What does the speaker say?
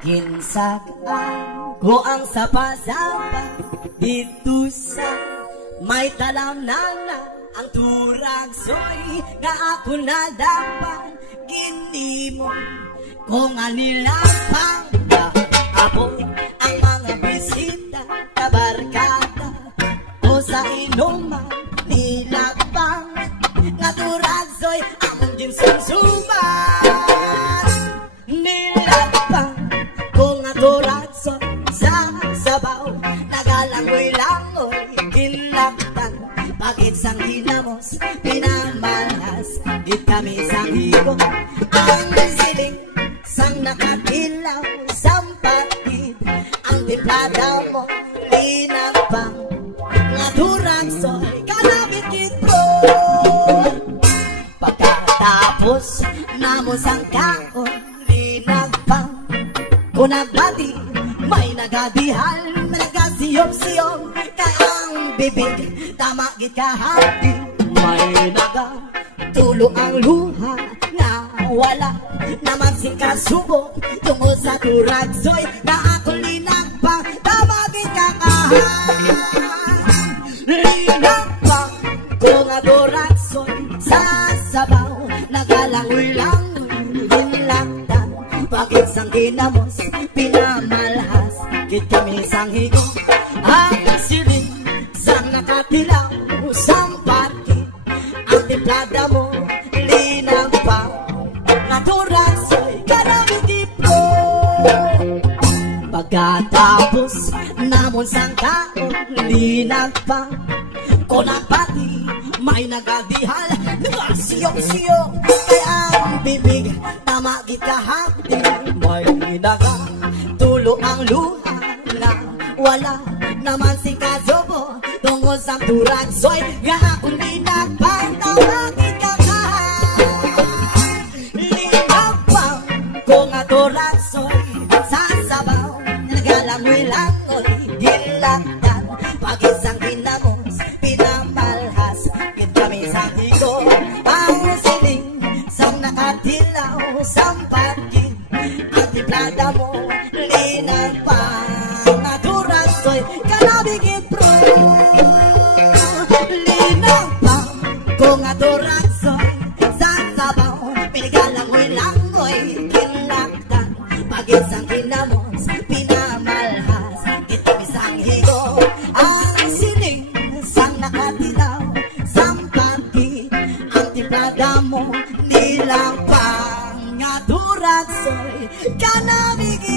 Ginsagaan ko ang sapa-sapa dito sa may talamnana ang turagsoy nga ako na dapat ginimon kung anilapang abot ang mga bisita kabarkada o sa inuman nilapang nga turagsoy among ginsumsuman nilapang kung nga turagsoy sa sabaw nagalangoy-langoy kinlaptan pagit sang hinamos pinamalas git kami sang higo ang siling sang nakatilaw sampatid ang timplada mo linapang nga turagsoy kanabit kito pagkatapos namo sang kaon linapang kung nagbati may nagadihal nagasiyom-siyom kay ang bibig tama git kahati may tulo ang luha nga wala naman sing kasubo tungo sa turagsoy na ako linagpang tama git kahati linagpang kung nga turagsoy sa sabaw nagalangoy-langoy hinlaktan pagit sang kinamos pinamalhas git kami sang higo ang siling sang nakatilaw sampati ang timplada mo linapang naturagsoy karaming tipo pagkatapos namon sang taon linapang konapati may nagadihal nagasiyong-siyong kay ang bibig tama git kahati may tulo ang luha na wala naman si kasubo tungo sa turagsoy nga akong linapang tama git kahati linapang kung nga turagsoy sa sabaw nagalangoy-langoy ginlaktan pag-isang ginamos pinamalhas git kami sa higo ang siling sang nakatilaw sampatid ang timplada mo linapang nga turagsoy kanabigit pro linapang kung nga turagsoy sa sabaw pinigalangoy-langoy kinlaktan pag-isang kinamos pinamalhas git kami sang higo ang siling sang nakatilaw sampati ang timplada mo nilapang nga turagsoy kanabigit